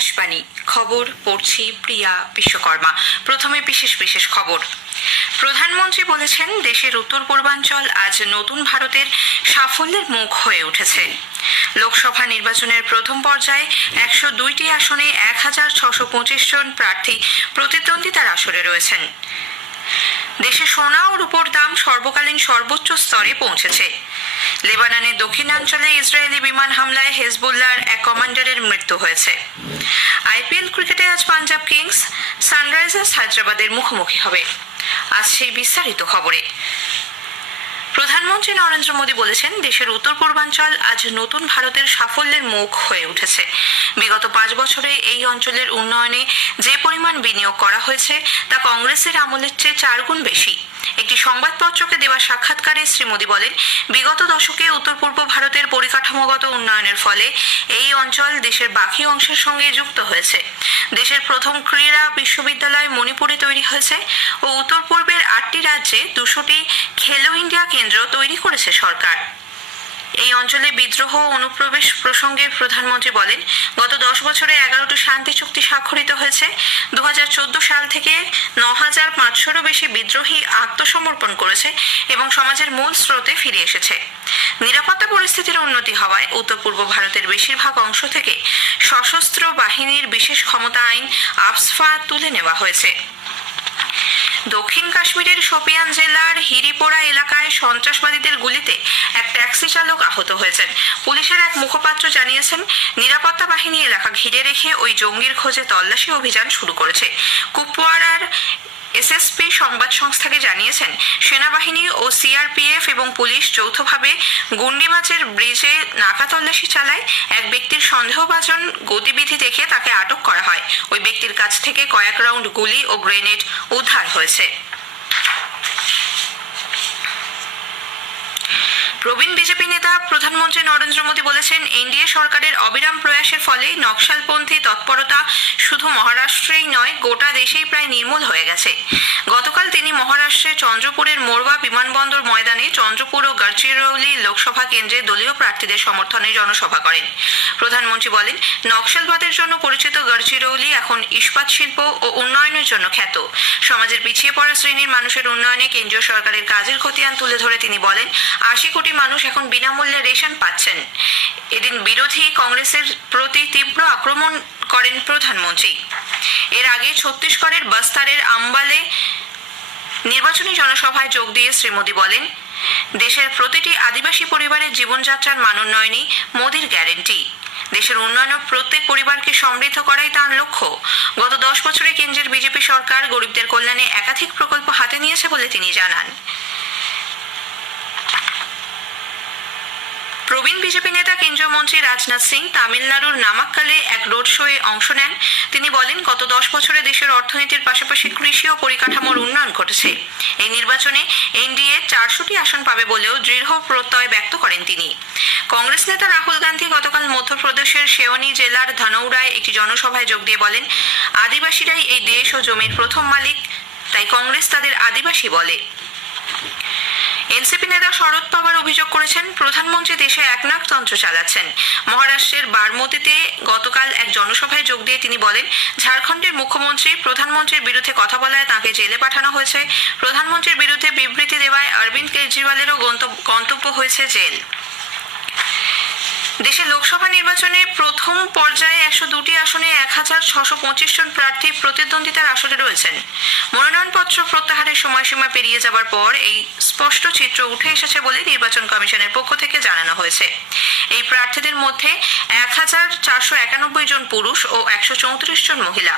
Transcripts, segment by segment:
আকাশবাণী খবর পড়ছি প্রিয়া বিশ্বকর্মা। প্রথমে বিশেষ খবর। প্রধানমন্ত্রী বলেছেন, দেশের উত্তর পূর্বাঞ্চল আজ নতুন ভারতের সাফল্যের মুখ হয়ে উঠেছে। লোকসভা নির্বাচনের প্রথম পর্যায়ে 102টি আসনে 1625 জন প্রার্থী প্রতিদ্বন্দ্বিতার আসরে রয়েছেন। দেশে সোনা ও রূপোর দাম সর্বকালীন সর্বোচ্চ স্তরে পৌঁছেছে। লেবাননের দক্ষিণাঞ্চলে ইসরায়েলি বিমান হামলায় হেজবুল্লাহর এক কমান্ডারের মৃত্যু হয়েছে। আইপিএল ক্রিকেটে আজ পাঞ্জাব কিংস সানরাইজার্স হায়দ্রাবাদের মুখোমুখি হবে। আজ সেই বিস্তারিত খবরে। প্রধানমন্ত্রী নরেন্দ্র মোদী বলেছেন, দেশের উত্তর পূর্বাঞ্চল আজ নতুন ভারতের সাফল্যের মুখ হয়ে উঠেছে। বিগত 5 বছরে এই অঞ্চলের উন্নয়নে যে পরিমাণ বিনিয়োগ করা হয়েছে তা কংগ্রেসের আমলের চেয়ে 4 গুণ বেশি। একটি সংবাদপত্রকে দেওয়া সাক্ষাৎকারে শ্রী মোদী বলেন, বিগত দশকে উত্তর পূর্ব ভারতের পরিকাঠামোগত উন্নয়নের ফলে এই অঞ্চল দেশের বাকি অংশের সঙ্গে যুক্ত হয়েছে। দেশের প্রথম ক্রীড়া বিশ্ববিদ্যালয় মণিপুরে তৈরি হয়েছে ও উত্তর পূর্বের 8টি রাজ্যে 200টি খেলো ইন্ডিয়া কেন্দ্র তৈরি করেছে সরকার। এই অঞ্চলে বিদ্রোহ ও অনুপ্রবেশ প্রসঙ্গে প্রধানমন্ত্রী বলেন, গত 10 বছরে 11টি শান্তি চুক্তি স্বাক্ষরিত হয়েছে। 2014 সাল থেকে 9500-এরও বেশি বিদ্রোহী আত্মসমর্পণ করেছে এবং সমাজের মূল স্রোতে ফিরে এসেছে। নিরাপত্তা পরিস্থিতির উন্নতি হওয়ায় উত্তর পূর্ব ভারতের বেশিরভাগ অংশ থেকে সশস্ত্র বাহিনীর বিশেষ ক্ষমতা আইন আফস্পা তুলে নেওয়া হয়েছে। দক্ষিণ কাশ্মীরের শোপিয়ান জেলার হিরিপোরা এলাকায় সন্ত্রাসবাদীদের গুলিতে এক ট্যাক্সি চালক আহত হয়েছেন। পুলিশের এক মুখপাত্র জানিয়েছেন, নিরাপত্তা বাহিনী এলাকা ঘিরে রেখে ওই জঙ্গির খোঁজে তল্লাশি অভিযান শুরু করেছে। কুপওয়ারার এসএসপি সংবাদ সংস্থাকে জানিয়েছেন, সেনাবাহিনী ও সিআরপিএফ এবং পুলিশ যৌথভাবে গুন্ডিমাচের ব্রিজে নাকা তল্লাশি চালায়। এক ব্যক্তির সন্দেহভাজন গতিবিধি দেখে তাকে আটক করা হয়। ওই ব্যক্তির কাছ থেকে কয়েক রাউন্ড গুলি ও গ্রেনেড উদ্ধার হয়েছে। প্রবীণ বিজেপি নেতা প্রধানমন্ত্রী নরেন্দ্র মোদী বলেছেন, এনডিএ সরকারের অবিরাম প্রয়াসের ফলে নকশালপন্থী তৎপরতা শুধু মহারাষ্ট্রেই নয়, গোটা দেশেই প্রায় নির্মূল হয়ে গেছে। গতকাল তিনি মহারাষ্ট্রের চন্দ্রপুরের মোরবা বিমানবন্দর ময়দানে চন্দ্রপুর ও গড়চিরৌলি লোকসভা কেন্দ্রে দলীয় প্রার্থীদের সমর্থনে জনসভা করেন। প্রধানমন্ত্রী বলেন, নকশালবাদের জন্য পরিচিত গড়চিরৌলি এখন ইস্পাত শিল্প ও উন্নয়নের জন্য খ্যাত। সমাজের পিছিয়ে পড়া শ্রেণীর মানুষের উন্নয়নে কেন্দ্রীয় সরকারের কাজের খতিয়ান তুলে ধরে তিনি বলেন, 80 কোটি মানুষ এখন বিনামূল্যে রেশন পাচ্ছেন। এদিন বিরোধী কংগ্রেসের প্রতি তীব্র আক্রমণ করেন প্রধানমন্ত্রী। এর আগে ছত্তিশগড়ের বস্তারের আম্বালে নির্বাচনী জনসভায় যোগ দিয়ে শ্রী মোদী বলেন, দেশের প্রতিটি আদিবাসী পরিবারের জীবনযাত্রার মান উন্নয়নই মোদীর গ্যারেন্টি। দেশের উন্নয়ন প্রত্যেক পরিবারকে সমৃদ্ধ করাই তার লক্ষ্য। গত 10 বছরে কেন্দ্রের বিজেপি সরকার গরিবদের কল্যাণে একাধিক প্রকল্প হাতে নিয়েছে বলে তিনি জানান। প্রবীণ বিজেপি নেতা কেন্দ্রীয় মন্ত্রী রাজনাথ সিং তামিলনাড়ুর নামাক্কালে এক রোড শোয়ে অংশ নেন। তিনি বলেন, গত 10 বছরে দেশের অর্থনীতির পাশাপাশি কৃষি ও পরিকাঠামোর উন্নয়ন ঘটেছে। এই নির্বাচনে এনডিএ 400টি আসন পাবে বলেও দৃঢ় প্রত্যয় ব্যক্ত করেন তিনি। কংগ্রেস নেতা রাহুল গান্ধী গতকাল মধ্যপ্রদেশের সেওনি জেলার ধনৌরায় একটি জনসভায় যোগ দিয়ে বলেন, আদিবাসীরাই এই দেশ ও জমির প্রথম মালিক, তাই কংগ্রেস তাদের আদিবাসী বলে। এনসিপি নেতা শরদ পাওয়ার অভিযোগ করেছেন, প্রধানমন্ত্রী দেশে একনায়কতন্ত্র চালাচ্ছেন। মহারাষ্ট্রের বারমতিতে গতকাল এক জনসভায় যোগ দিয়ে তিনি বলেন, ঝাড়খণ্ডের মুখ্যমন্ত্রী প্রধানমন্ত্রীর বিরুদ্ধে কথা বলায় তাঁকে জেলে পাঠানো হয়েছে। প্রধানমন্ত্রীর বিরুদ্ধে বিবৃতি দেওয়ায় অরবিন্দ কেজরিওয়ালেরও গন্তব্য হয়েছে জেল। দেশে লোকসভা নির্বাচনে প্রথম পর্যায়ে 102টি আসনে 1625 জন প্রার্থী প্রতিদ্বন্দ্বিতার আসরে রয়েছেন। মনোনয়নপত্র প্রত্যাহারের সময়সীমা পেরিয়ে যাবার পর এই স্পষ্ট চিত্র উঠে এসেছে বলে নির্বাচন কমিশনের পক্ষ থেকে জানানো হয়েছে। এই প্রার্থীদের মধ্যে 1491 জন পুরুষ ও 134 জন মহিলা।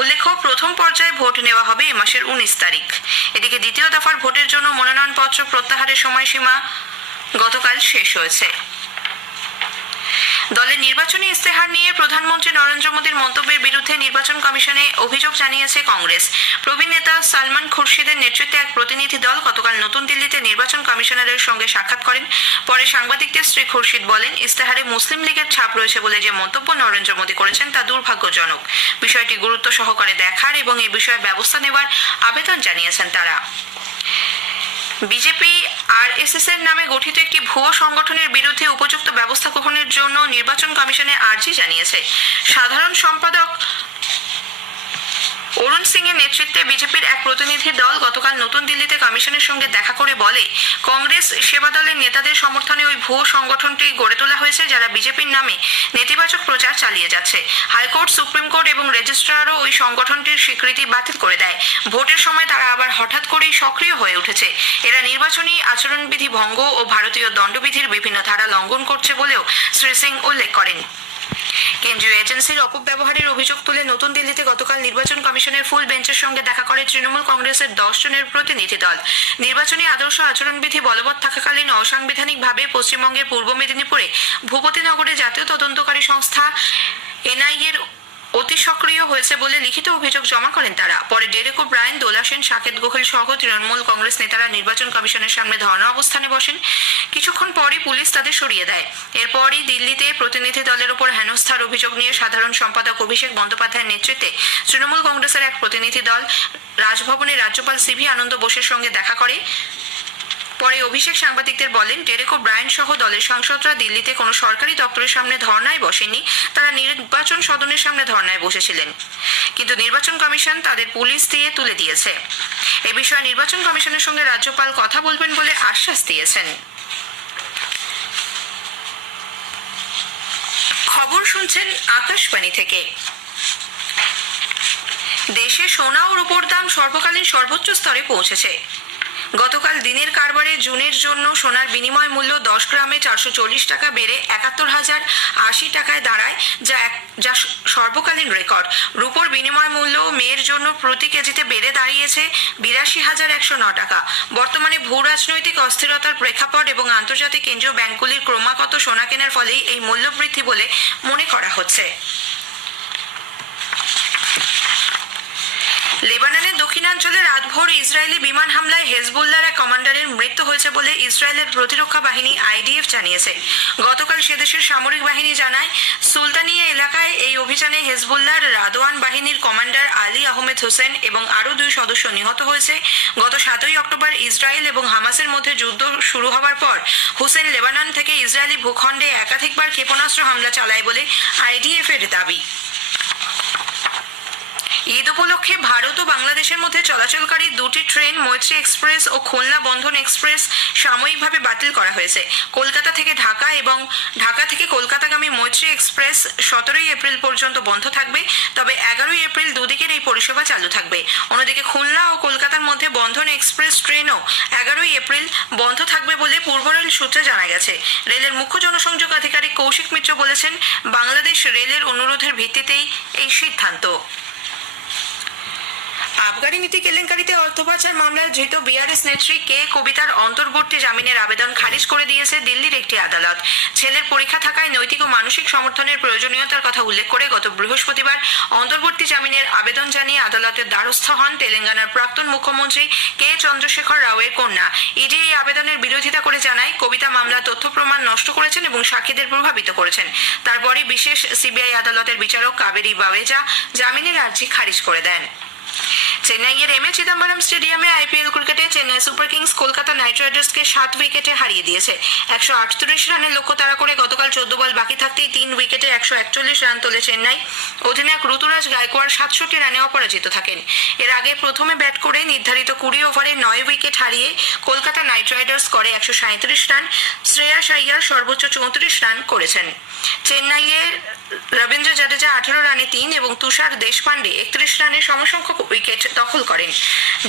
উল্লেখ্য, প্রথম পর্যায়ে ভোট নেওয়া হবে এ মাসের 19 তারিখ। এদিকে দ্বিতীয় দফার ভোটের জন্য মনোনয়নপত্র প্রত্যাহারের সময়সীমা গতকাল শেষ হয়েছে। দলের নির্বাচনী ইস্তেহার নিয়ে প্রধানমন্ত্রী নরেন্দ্র মোদীর মন্তব্যের বিরুদ্ধে নির্বাচন কমিশনে অভিযোগ জানিয়েছে কংগ্রেস। প্রবীণ নেতা সালমান খুরশিদের নেতৃত্বে এক প্রতিনিধি দল গতকাল নতুন দিল্লিতে নির্বাচন কমিশনারের সঙ্গে সাক্ষাৎ করেন। পরে সাংবাদিকদের শ্রী খুরশিদ বলেন, ইস্তেহারে মুসলিম লীগের ছাপ রয়েছে বলে যে মন্তব্য নরেন্দ্র মোদী করেছেন তা দুর্ভাগ্যজনক। বিষয়টি গুরুত্ব সহকারে দেখার এবং এই বিষয়ে ব্যবস্থা নেওয়ার আবেদন জানিয়েছেন তারা। বিজেপি আরএসএস এর নামে গঠিত একটি ভুয়ো সংগঠনের বিরুদ্ধে উপযুক্ত ব্যবস্থা গ্রহণের জন্য নির্বাচন কমিশনে আর্জি জানিয়েছে। সাধারণ সম্পাদক অরুণ সিং এর নেতৃত্বে বিজেপির এক প্রতিনিধি দল গতকাল নতুন দিল্লিতে কমিশনের সঙ্গে দেখা করে বলে, কংগ্রেস সেবা দলের নেতাদের সমর্থনে ওই ভুয়ো সংগঠনটি গড়ে তোলা হয়েছে, যারা বিজেপির নামে নেতিবাচক প্রচার চালিয়ে যাচ্ছে। হাইকোর্ট, সুপ্রিম কোর্ট এবং রেজিস্ট্রারও ওই সংগঠনটির স্বীকৃতি বাতিল করে দেয়। ভোটের সময় তারা আবার হঠাৎ করেই সক্রিয় হয়ে উঠেছে। এরা নির্বাচনী আচরণবিধি ভঙ্গ ও ভারতীয় দণ্ডবিধির বিভিন্ন ধারা লঙ্ঘন করছে বলেও শ্রী সিং উল্লেখ করেন। কেন্দ্রীয় এজেন্সির অপব্যবহারের অভিযোগ তুলে নতুন দিল্লিতে গতকাল নির্বাচন কমিশনের ফুল বেঞ্চের সঙ্গে দেখা করে তৃণমূল কংগ্রেসের 10 জনের প্রতিনিধি দল। নির্বাচনী আদর্শ আচরণবিধি বলবৎ থাকাকালীন অসাংবিধানিকভাবে পশ্চিমবঙ্গের পূর্ব মেদিনীপুরে ভূপতিনগরে জাতীয় তদন্তকারী সংস্থা এনআইএর অতি সক্রিয় হয়েছে বলে লিখিত অভিযোগ জমা করেন তারা। পরে ডেরেক ওব্রায়েন, দোলা সেন, সাকেত গোখেল সহ তৃণমূল কংগ্রেস নেতারা নির্বাচন কমিশনের সামনে ধর্ণা অবস্থানে বসেন। কিছুক্ষণ পরই পুলিশ তাদের সরিয়ে দেয়। এরপরই দিল্লিতে প্রতিনিধি দলের উপর হেনস্থার অভিযোগ নিয়ে সাধারণ সম্পাদক অভিষেক বন্দ্যোপাধ্যায়ের নেতৃত্বে তৃণমূল কংগ্রেসের এক প্রতিনিধি দল রাজভবনে রাজ্যপাল সিভি আনন্দ বোসের সঙ্গে দেখা করে। পরে অভিষেক সাংবাদিকদের বলেন, ডেরেক ওব্রায়েন সহ দলের সাংসদরা দিল্লিতে কোনো সরকারি দপ্তরের সামনে ধর্নায় বসেননি, তারা নির্বাচন সদনের সামনে ধর্নায় বসেছিলেন, কিন্তু নির্বাচন কমিশন তাদের পুলিশ দিয়ে তুলে দিয়েছে। এ বিষয়ে নির্বাচন কমিশনের সঙ্গে রাজ্যপাল কথা বলবেন বলে আশ্বাস দিয়েছেন। খবর শুনছেন আকাশবাণী থেকে। দেশে সোনা ও রূপোর দাম সর্বকালীন সর্বোচ্চ স্তরে পৌঁছেছে। গতকাল দিনের কারবারে জুনের জন্য সোনার বিনিময় মূল্য 10 গ্রামে 440 টাকা বেড়ে 71,080 টাকায় দাঁড়ায়, যা সর্বকালীন রেকর্ড। রূপোর বিনিময় মূল্য মেয়ের জন্য প্রতি কেজিতে বেড়ে দাঁড়িয়েছে 82,109 টাকা। বর্তমানে ভূ রাজনৈতিক অস্থিরতার প্রেক্ষাপট এবং আন্তর্জাতিক কেন্দ্রীয় ব্যাংকগুলির ক্রমাগত সোনা কেনার ফলেই এই মূল্য বৃদ্ধি বলে মনে করা হচ্ছে। লেবাননের দক্ষিণাঞ্চলে রাতভর ইসরায়েলি বিমান হামলায় হেজবুল্লাহর এক কমান্ডারের মৃত্যু হয়েছে বলে ইসরায়েলের প্রতিরক্ষা বাহিনী আইডিএফ জানিয়েছে। গতকাল সে দেশের সামরিক বাহিনী জানায়, সুলতানিয়া এলাকায় এই অভিযানে হেজবুল্লাহর রাদওয়ান বাহিনীর কমান্ডার আলী আহমেদ হোসেন এবং আরও 2 সদস্য নিহত হয়েছে। গত 7ই অক্টোবর ইসরায়েল এবং হামাসের মধ্যে যুদ্ধ শুরু হওয়ার পর হোসেন লেবানন থেকে ইসরায়েলি ভূখণ্ডে একাধিকবার ক্ষেপণাস্ত্র হামলা চালায় বলে আইডিএফ এর দাবি। ঈদ উপলক্ষে ভারত ও বাংলাদেশের মধ্যে চলাচলকারী 2টি ট্রেন মৈত্রী এক্সপ্রেস ও খুলনা বন্ধন এক্সপ্রেস সাময়িকভাবে বাতিল করা হয়েছে। কলকাতা থেকে ঢাকা এবং ঢাকা থেকে কলকাতাগামী মৈত্রী এক্সপ্রেস 17ই এপ্রিল পর্যন্ত বন্ধ থাকবে, তবে 11ই এপ্রিল দুদিকের এই পরিষেবা চালু থাকবে। অন্যদিকে খুলনা ও কলকাতার মধ্যে বন্ধন এক্সপ্রেস ট্রেনও 11ই এপ্রিল বন্ধ থাকবে বলে পূর্ব রেল সূত্রে জানা গেছে। রেলের মুখ্য জনসংযোগ আধিকারিক কৌশিক মিত্র বলেছেন, বাংলাদেশ রেলের অনুরোধের ভিত্তিতেই এই সিদ্ধান্ত। আবগারি নীতি কেলেঙ্কারিতে অর্থ পাচার মামলায় ধৃত বিআরএস নেত্রী কে কবিতার অন্তর্বর্তী জামিনের আবেদন খারিজ করে দিয়েছে দিল্লির একটি আদালত। ছেলের পরীক্ষা থাকায় নৈতিক ও মানসিক সমর্থনের প্রয়োজনীয়তার কথা উল্লেখ করে গত বৃহস্পতিবার অন্তর্বর্তী জামিনের আবেদন জানিয়ে আদালতের দ্বারস্থ হন তেলেঙ্গানার প্রাক্তন মুখ্যমন্ত্রী কে চন্দ্রশেখর রাওয়ের কন্যা। ইডি এই আবেদনের বিরোধিতা করে জানায়, কবিতা মামলা তথ্য প্রমাণ নষ্ট করেছেন এবং সাক্ষীদের প্রভাবিত করেছেন। তারপরে বিশেষ সিবিআই আদালতের বিচারক কাবেরী বাওয়েজা জামিনের আর্জি খারিজ করে দেন। চেন্নাইয়ের এম এ চিদম্বরম স্টেডিয়ামে আইপিএল ক্রিকেটে Chennai super kings Kolkata knight রাইডার্সকে 7 উইকেটে হারিয়ে দিয়েছে। 138 রানের লক্ষ্য তাড়া করে গতকাল 14 বল বাকি থাকতেই 3 উইকেটে 141 রান তোলে চেন্নাই। অধিনায়ক ঋতুরাজ গায়কোয়াড় 67 রানে অপরাজিত থাকেন। এর আগে প্রথমে ব্যাট করে নির্ধারিত 20 ওভারে 9 উইকেট হারিয়ে কলকাতা নাইট রাইডার্স করে 137 রান। শ্রেয়াস আইয়ার সর্বোচ্চ 34 রান করেছেন। চেন্নাইয়ের রবীন্দ্র জাদেজা 18 রানে 3 এবং তুষার দেশপান্ডে 31 রানে সমসংখ্যক উইকেট দখল করেন।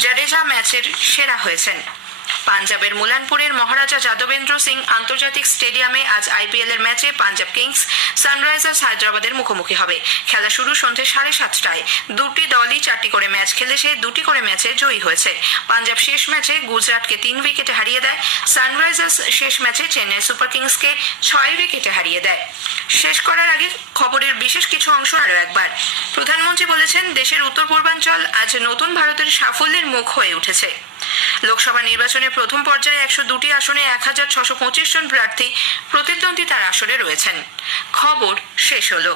জাদেজা ম্যাচের সেরা হয়েছেন। পাঞ্জাবের মুলানপুরের মহারাজা যাদবেন্দ্র সিং আন্তর্জাতিক স্টেডিয়ামে আজ আইপিএল এর ম্যাচে পাঞ্জাব কিংস সানরাইজার্স হায়দ্রাবাদের মুখোমুখি হবে। খেলা শুরু সন্ধ্যে 7:30টায়। দুটি দলই 4টি করে ম্যাচ খেলেছে, 2টি করে ম্যাচে জয়ী হয়েছে। পাঞ্জাব শেষ ম্যাচে গুজরাটকে 3 উইকেটে হারিয়ে দেয়। সানরাইজার্স শেষ ম্যাচে চেন্নাই সুপার কিংসকে 6 উইকেটে হারিয়ে দেয়। শেষ করার আগে খবরের বিশেষ কিছু অংশ আরও একবার। প্রধানমন্ত্রী বলেছেন, দেশের উত্তর পূর্বাঞ্চল আজ নতুন ভারতের সাফল্যের মুখ হয়ে উঠেছে। লোকসভা নির্বাচনের প্রথম পর্যায়ে 102টি আসনে 1625 জন প্রার্থী প্রতিদ্বন্দ্বিতার আসরে রয়েছেন। খবর শেষ হলো।